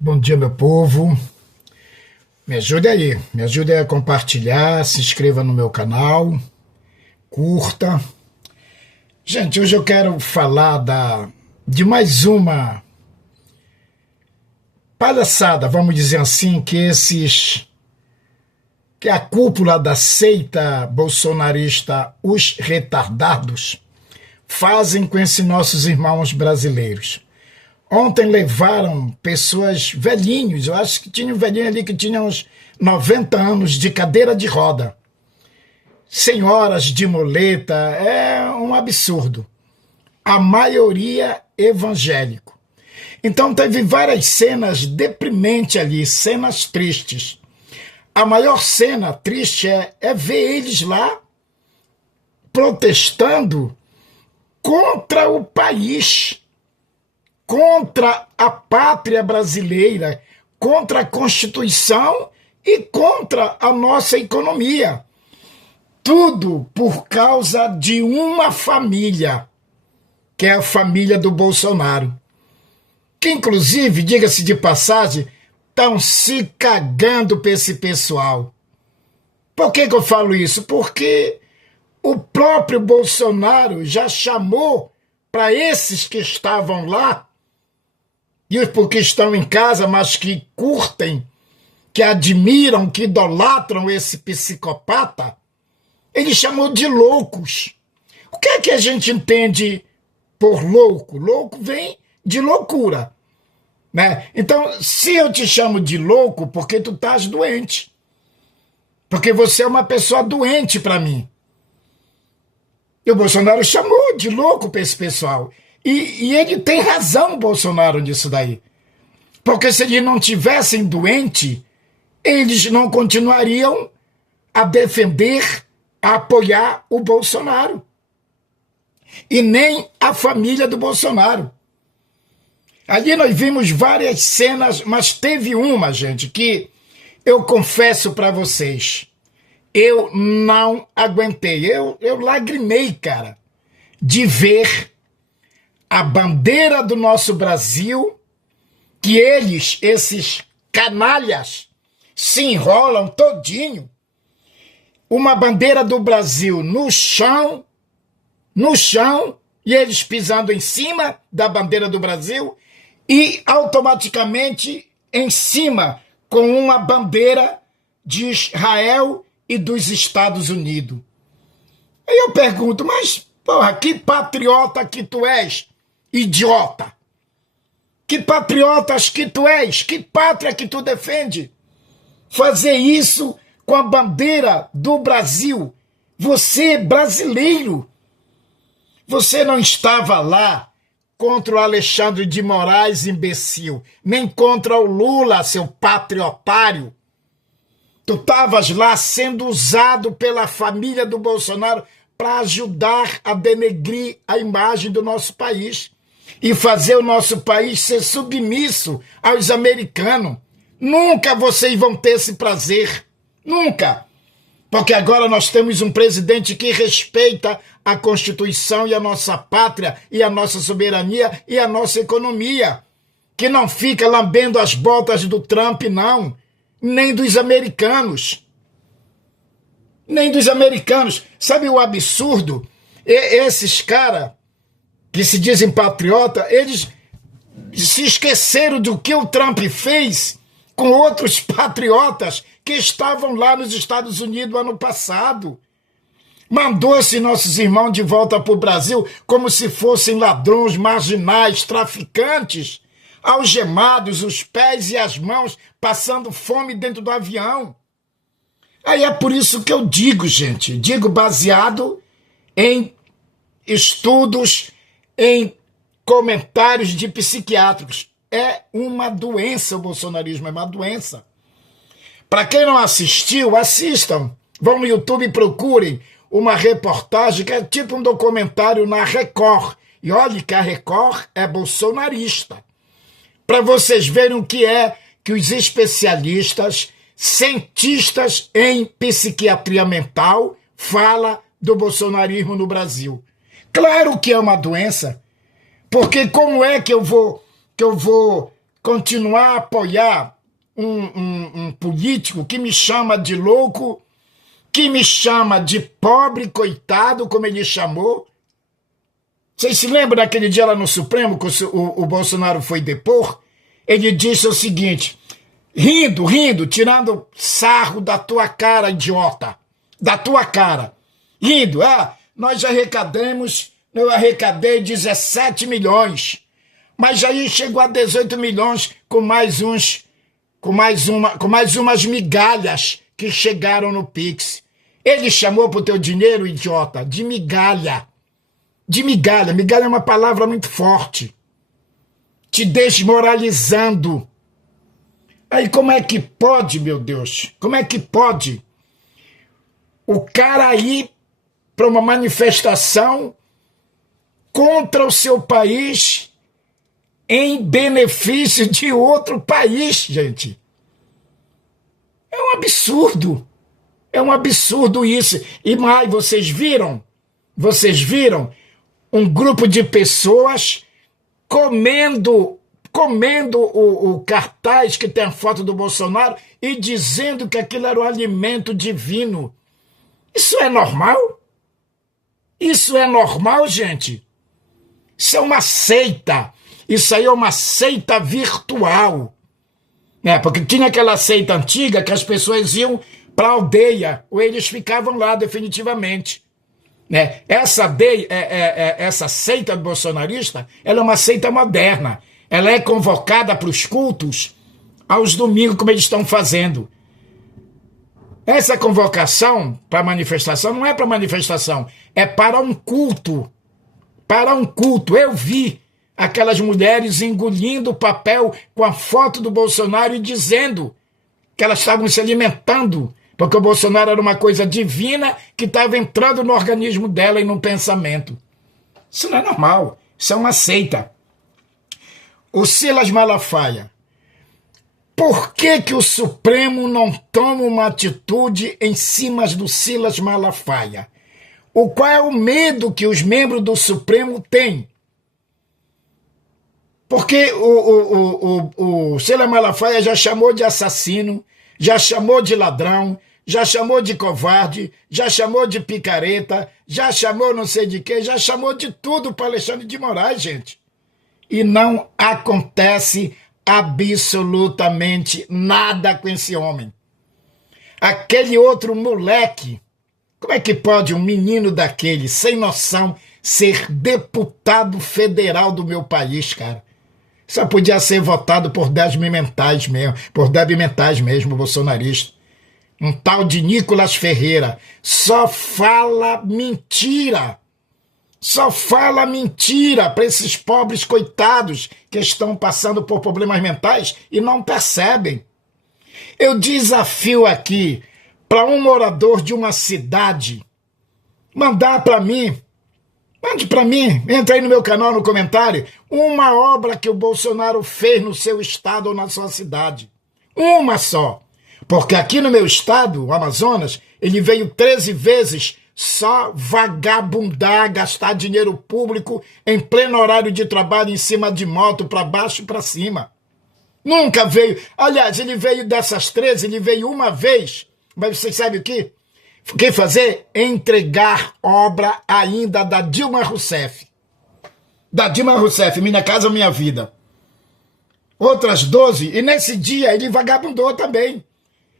Bom dia, meu povo. Me ajude aí a compartilhar, se inscreva no meu canal, curta. Gente, hoje eu quero falar de mais uma palhaçada, vamos dizer assim, que a cúpula da seita bolsonarista, os retardados, fazem com esses nossos irmãos brasileiros. Ontem levaram pessoas velhinhos, eu acho que tinha um velhinho ali que tinha uns 90 anos de cadeira de roda. Senhoras de muleta, é um absurdo. A maioria evangélico. Então teve várias cenas deprimentes ali, cenas tristes. A maior cena triste é ver eles lá protestando contra o país, contra a pátria brasileira, contra a Constituição e contra a nossa economia. Tudo por causa de uma família, que é a família do Bolsonaro. Que, inclusive, diga-se de passagem, estão se cagando para esse pessoal. Por que eu falo isso? Porque o próprio Bolsonaro já chamou para esses que estavam lá, e os porque estão em casa, mas que curtem, que admiram, que idolatram esse psicopata, ele chamou de loucos. O que é que a gente entende por louco? Louco vem de loucura, né? Então, se eu te chamo de louco, porque tu estás doente. Porque você é uma pessoa doente para mim. E o Bolsonaro chamou de louco para esse pessoal. E ele tem razão, Bolsonaro, nisso daí. Porque se eles não tivessem doente, eles não continuariam a defender, a apoiar o Bolsonaro. E nem a família do Bolsonaro. Ali nós vimos várias cenas, mas teve uma, gente, que eu confesso para vocês, eu não aguentei. Eu lagrimei, cara, de ver a bandeira do nosso Brasil, que eles, esses canalhas, se enrolam todinho. Uma bandeira do Brasil no chão, e eles pisando em cima da bandeira do Brasil e automaticamente em cima com uma bandeira de Israel e dos Estados Unidos. Aí eu pergunto, mas, porra, que patriota que tu és? Idiota! Que patriotas que tu és? Que pátria que tu defende? Fazer isso com a bandeira do Brasil. Você, brasileiro, você não estava lá contra o Alexandre de Moraes, imbecil, nem contra o Lula, seu patriotário. Tu estavas lá sendo usado pela família do Bolsonaro para ajudar a denegrir a imagem do nosso país e fazer o nosso país ser submisso aos americanos. Nunca vocês vão ter esse prazer. Nunca. Porque agora nós temos um presidente que respeita a Constituição e a nossa pátria e a nossa soberania e a nossa economia. Que não fica lambendo as botas do Trump, não. Nem dos americanos. Nem dos americanos. Sabe o absurdo? Esses caras que se dizem patriota, eles se esqueceram do que o Trump fez com outros patriotas que estavam lá nos Estados Unidos ano passado. Mandou-se nossos irmãos de volta para o Brasil como se fossem ladrões, marginais, traficantes, algemados, os pés e as mãos, passando fome dentro do avião. Aí é por isso que eu digo, gente, digo baseado em estudos, em comentários de psiquiátricos. É uma doença, o bolsonarismo é uma doença. Para quem não assistiu, assistam. Vão no YouTube e procurem uma reportagem que é tipo um documentário na Record. E olhe que a Record é bolsonarista. Para vocês verem o que é que os especialistas, cientistas em psiquiatria mental, falam do bolsonarismo no Brasil. Claro que é uma doença. Porque como é que eu vou continuar a apoiar um político que me chama de louco, que me chama de pobre coitado, como ele chamou. Vocês se lembram daquele dia lá no Supremo, que o Bolsonaro foi depor? Ele disse o seguinte, rindo, tirando sarro da tua cara, idiota, da tua cara. Rindo, nós já arrecadamos, eu arrecadei 17 milhões, mas aí chegou a 18 milhões com mais umas migalhas que chegaram no Pix. Ele chamou pro teu dinheiro, idiota, de migalha. De migalha. Migalha é uma palavra muito forte. Te desmoralizando. Aí como é que pode, meu Deus? Como é que pode o cara ir para uma manifestação contra o seu país em benefício de outro país, gente? É um absurdo. É um absurdo isso. E mais, vocês viram um grupo de pessoas comendo o cartaz que tem a foto do Bolsonaro e dizendo que aquilo era um alimento divino. Isso é normal? Isso é normal, gente? Isso é uma seita. Isso aí é uma seita virtual. Porque tinha aquela seita antiga que as pessoas iam para a aldeia, ou eles ficavam lá definitivamente. Essa seita bolsonarista, ela é uma seita moderna. Ela é convocada para os cultos aos domingos, como eles estão fazendo. Essa convocação para manifestação não é para manifestação, é para um culto. Para um culto. Eu vi aquelas mulheres engolindo o papel com a foto do Bolsonaro e dizendo que elas estavam se alimentando, porque o Bolsonaro era uma coisa divina que estava entrando no organismo dela e no pensamento. Isso não é normal. Isso é uma seita. O Silas Malafaia. Por que o Supremo não toma uma atitude em cima do Silas Malafaia? Qual é o medo que os membros do Supremo têm? Porque o Silas Malafaia já chamou de assassino, já chamou de ladrão, já chamou de covarde, já chamou de picareta, já chamou não sei de quê, já chamou de tudo para Alexandre de Moraes, gente. E não acontece absolutamente nada com esse homem. Aquele outro moleque, como é que pode um menino daquele, sem noção, ser deputado federal do meu país, cara? Só podia ser votado por débil mentais mesmo, bolsonarista. Um tal de Nicolas Ferreira. Só fala mentira. Só fala mentira para esses pobres coitados que estão passando por problemas mentais e não percebem. Eu desafio aqui para um morador de uma cidade mandar para mim, mande para mim, entra aí no meu canal no comentário, uma obra que o Bolsonaro fez no seu estado ou na sua cidade. Uma só. Porque aqui no meu estado, o Amazonas, ele veio 13 vezes só vagabundar, gastar dinheiro público em pleno horário de trabalho em cima de moto, para baixo e para cima. Nunca veio. Aliás, ele veio dessas 13, ele veio uma vez. Mas vocês sabem o quê? O que fazer? Entregar obra ainda da Dilma Rousseff. Da Dilma Rousseff, Minha Casa Minha Vida. Outras 12, e nesse dia ele vagabundou também.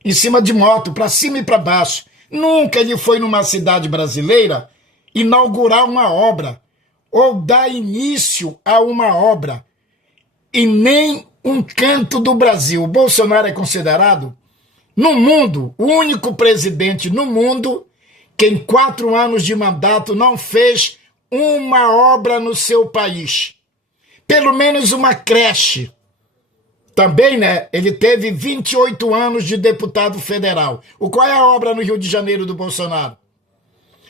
Em cima de moto, para cima e para baixo. Nunca ele foi numa cidade brasileira inaugurar uma obra ou dar início a uma obra. E nem um canto do Brasil. O Bolsonaro é considerado, no mundo, o único presidente no mundo que em 4 anos de mandato não fez uma obra no seu país. Pelo menos uma creche. Também, ele teve 28 anos de deputado federal. Qual é a obra no Rio de Janeiro do Bolsonaro?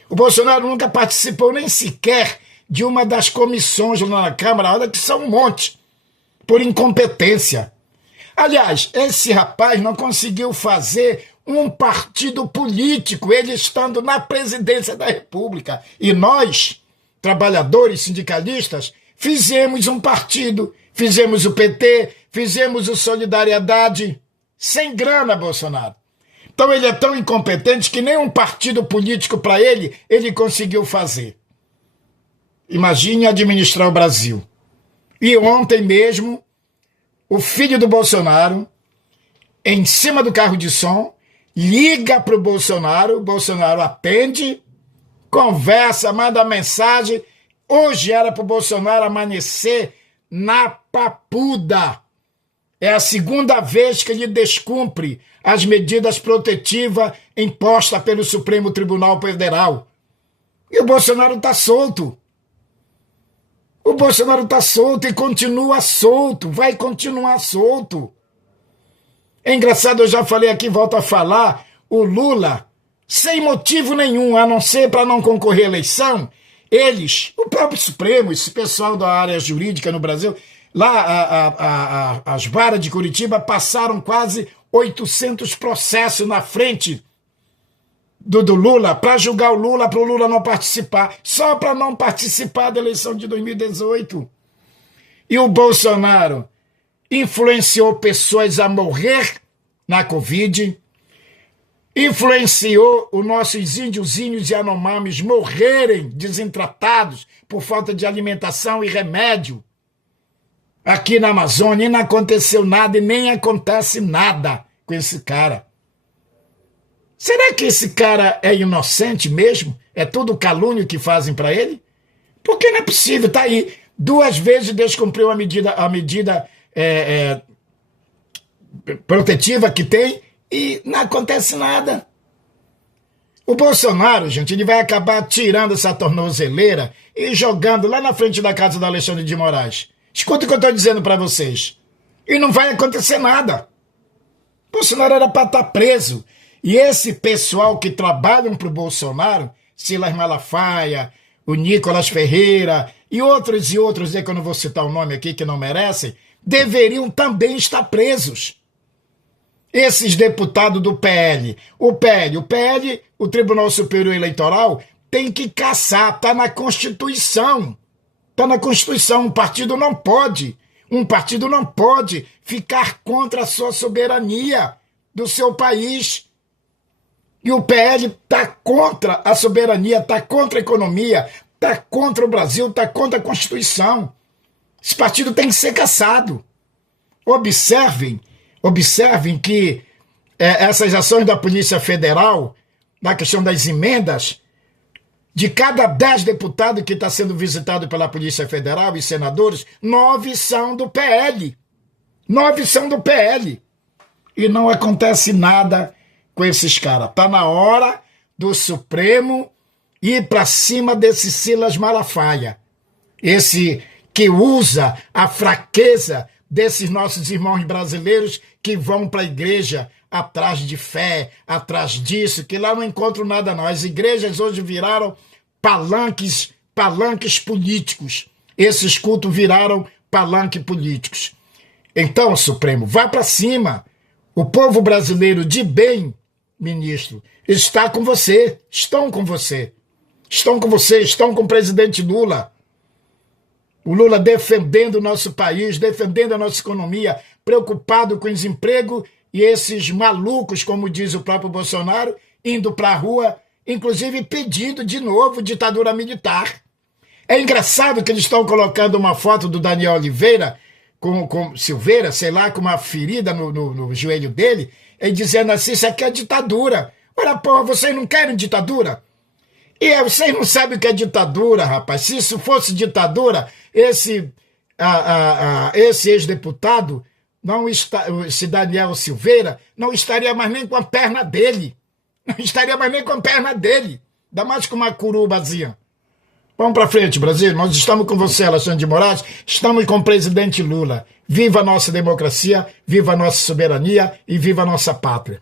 O Bolsonaro nunca participou nem sequer de uma das comissões lá na Câmara, olha que são um monte, por incompetência. Aliás, esse rapaz não conseguiu fazer um partido político, ele estando na presidência da República. E nós, trabalhadores, sindicalistas, fizemos um partido, fizemos o PT, fizemos o Solidariedade sem grana, Bolsonaro. Então ele é tão incompetente que nenhum partido político para ele conseguiu fazer. Imagine administrar o Brasil. E ontem mesmo, o filho do Bolsonaro, em cima do carro de som, liga para o Bolsonaro atende, conversa, manda mensagem. Hoje era para o Bolsonaro amanhecer na papuda. É a segunda vez que ele descumpre as medidas protetivas impostas pelo Supremo Tribunal Federal. E o Bolsonaro está solto. O Bolsonaro está solto e continua solto, vai continuar solto. É engraçado, eu já falei aqui, volto a falar, o Lula, sem motivo nenhum, a não ser para não concorrer à eleição, eles, o próprio Supremo, esse pessoal da área jurídica no Brasil, lá as varas de Curitiba passaram quase 800 processos na frente do Lula para julgar o Lula, para o Lula não participar, só para não participar da eleição de 2018. E o Bolsonaro influenciou pessoas a morrer na Covid, influenciou os nossos índiozinhos e anomames morrerem desentratados por falta de alimentação e remédio. Aqui na Amazônia e não aconteceu nada e nem acontece nada com esse cara. Será que esse cara é inocente mesmo? É tudo calúnio que fazem para ele? Porque não é possível, tá aí. 2 vezes descumpriu a medida protetiva que tem e não acontece nada. O Bolsonaro, gente, ele vai acabar tirando essa tornozeleira e jogando lá na frente da casa do Alexandre de Moraes. Escuta o que eu estou dizendo para vocês. E não vai acontecer nada. Bolsonaro era para estar preso. E esse pessoal que trabalham para o Bolsonaro, Silas Malafaia, o Nicolas Ferreira e outros, que eu não vou citar o nome aqui que não merecem, deveriam também estar presos. Esses deputados do PL, o Tribunal Superior Eleitoral, tem que caçar, está na Constituição. Está na Constituição, um partido não pode ficar contra a sua soberania do seu país. E o PL está contra a soberania, está contra a economia, está contra o Brasil, está contra a Constituição. Esse partido tem que ser caçado. Observem que essas ações da Polícia Federal, na questão das emendas, de cada 10 deputados que está sendo visitado pela Polícia Federal e senadores, 9 são do PL. 9 são do PL. E não acontece nada com esses caras. Está na hora do Supremo ir para cima desse Silas Malafaia. Esse que usa a fraqueza desses nossos irmãos brasileiros que vão para a igreja atrás de fé, atrás disso, que lá não encontram nada não. As igrejas hoje viraram palanques políticos. Esses cultos viraram palanques políticos. Então, Supremo, vá para cima. O povo brasileiro de bem, ministro, está com você. Estão com você. Estão com você, estão com o presidente Lula. O Lula defendendo o nosso país, defendendo a nossa economia, preocupado com o desemprego e esses malucos, como diz o próprio Bolsonaro, indo para a rua, inclusive pedindo de novo ditadura militar. É engraçado que eles estão colocando uma foto do Daniel Oliveira, com Silveira, sei lá, com uma ferida no joelho dele, e dizendo assim, isso aqui é ditadura. Ora, porra, vocês não querem ditadura? E vocês não sabem o que é ditadura, rapaz. Se isso fosse ditadura, esse ex-deputado, esse Daniel Silveira, não estaria mais nem com a perna dele. Não estaria mais nem com a perna dele. Ainda mais com uma curubazinha. Vamos para frente, Brasil. Nós estamos com você, Alexandre de Moraes. Estamos com o presidente Lula. Viva a nossa democracia, viva a nossa soberania e viva a nossa pátria.